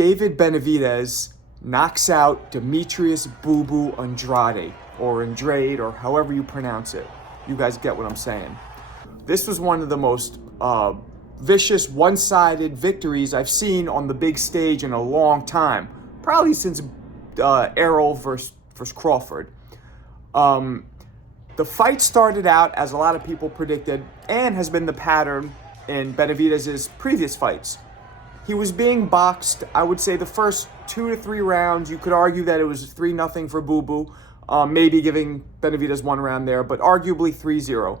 David Benavidez knocks out Demetrius Boo Boo Andrade, or Andrade, or however you pronounce it. You guys get what I'm saying. This was one of the most vicious, one-sided victories I've seen on the big stage in a long time. Probably since Errol versus Crawford. The fight started out as a lot of people predicted, and has been the pattern in Benavidez's previous fights. He was being boxed, I would say the first 2 to 3 rounds. You could argue that it was 3-0 for Boo Boo, maybe giving Benavidez 1 round there, but arguably 3-0.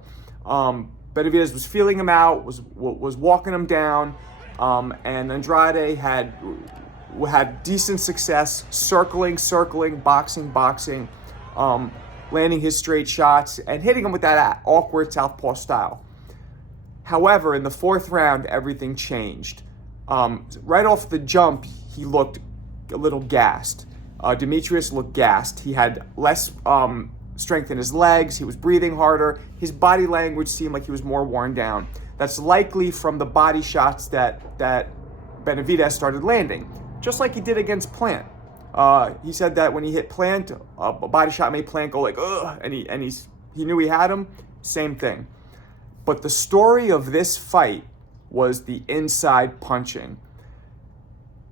Benavidez was feeling him out, was walking him down, and Andrade had decent success, circling, boxing, landing his straight shots and hitting him with that awkward southpaw style. However, in the 4th round, everything changed. Right off the jump, he looked a little gassed. Demetrius looked gassed. He had less strength in his legs. He was breathing harder. His body language seemed like he was more worn down. That's likely from the body shots that Benavidez started landing, just like he did against Plant. He said that when he hit Plant, a body shot made Plant go like, ugh, and he knew he had him. Same thing. But the story of this fight was the inside punching.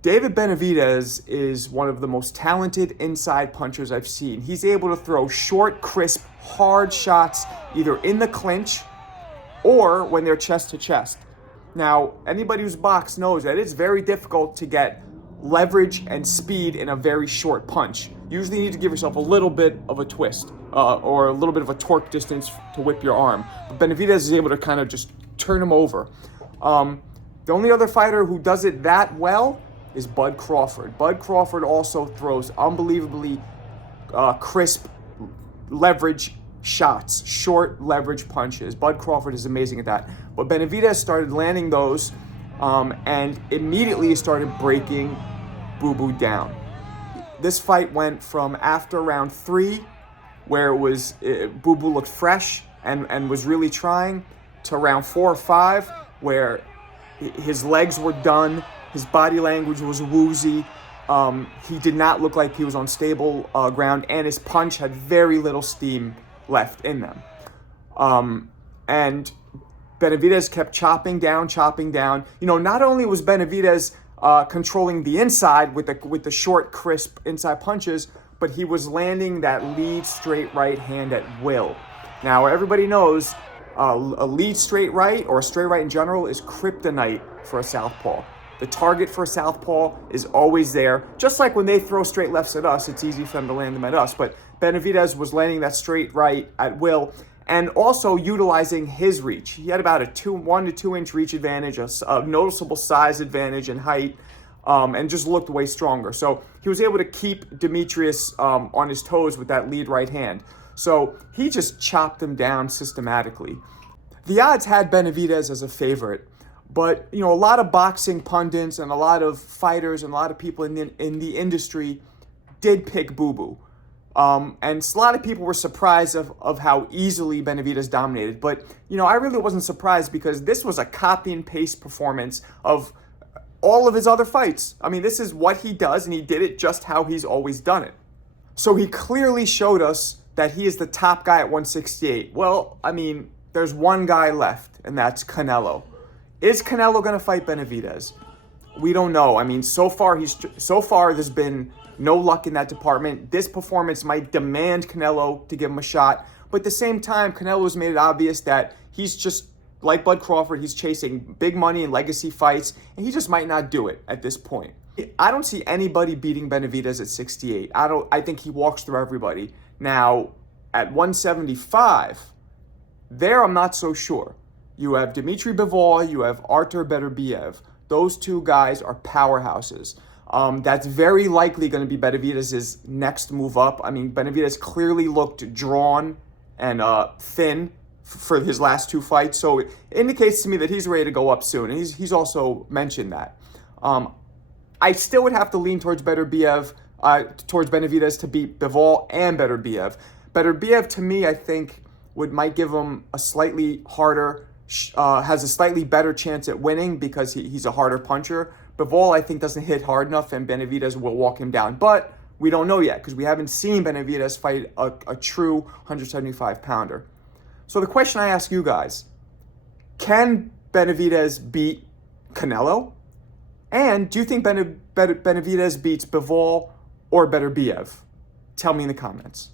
David Benavidez is one of the most talented inside punchers I've seen. He's able to throw short, crisp, hard shots either in the clinch or when they're chest to chest. Now, anybody who's boxed knows that it's very difficult to get leverage and speed in a very short punch. You usually need to give yourself a little bit of a twist or a little bit of a torque distance to whip your arm. But Benavidez is able to kind of just turn him over. The only other fighter who does it that well is Bud Crawford. Bud Crawford also throws unbelievably crisp leverage shots, short leverage punches. Bud Crawford is amazing at that. But Benavidez started landing those and immediately started breaking Boo Boo down. This fight went from after round 3, where Boo Boo looked fresh and was really trying, to round 4 or 5, where his legs were done, his body language was woozy, he did not look like he was on stable ground, and his punch had very little steam left in them. And Benavidez kept chopping down. You know, not only was Benavidez controlling the inside with the short, crisp inside punches, but he was landing that lead straight right hand at will. Now, everybody knows a lead straight right, or a straight right in general, is kryptonite for a southpaw. The target for a southpaw is always there. Just like when they throw straight lefts at us, it's easy for them to land them at us. But Benavidez was landing that straight right at will, and also utilizing his reach. He had about a 1 to 2 inch reach advantage, a noticeable size advantage and height, and just looked way stronger. So he was able to keep Demetrius on his toes with that lead right hand. So he just chopped him down systematically. The odds had Benavidez as a favorite, but you know, a lot of boxing pundits and a lot of fighters and a lot of people in the industry did pick Boo Boo. And a lot of people were surprised of how easily Benavidez dominated. But, you know, I really wasn't surprised, because this was a copy and paste performance of all of his other fights. I mean, this is what he does, and he did it just how he's always done it. So he clearly showed us that he is the top guy at 168. Well, I mean, there's one guy left, and that's Canelo. Is Canelo going to fight Benavidez? We don't know. I mean, so far there's been no luck in that department. This performance might demand Canelo to give him a shot. But at the same time, Canelo's made it obvious that he's just, like Bud Crawford, he's chasing big money and legacy fights, and he just might not do it at this point. I don't see anybody beating Benavidez at 68. I think he walks through everybody. Now, at 175, there I'm not so sure. You have Dimitri Bivol, you have Artur Beterbiev. Those two guys are powerhouses. That's very likely going to be Benavidez's next move up. I mean, Benavidez clearly looked drawn and thin for his last 2 fights, so it indicates to me that he's ready to go up soon, and he's also mentioned that. I still would have to lean towards Beterbiev, towards Benavidez to beat Bivol and Beterbiev. Beterbiev, to me, I think might give him a slightly harder, has a slightly better chance at winning because he's a harder puncher. Bivol, I think, doesn't hit hard enough, and Benavidez will walk him down. But we don't know yet because we haven't seen Benavidez fight a true 175-pounder. So the question I ask you guys, can Benavidez beat Canelo? And do you think Benavidez beats Bivol or Beterbiev? Tell me in the comments.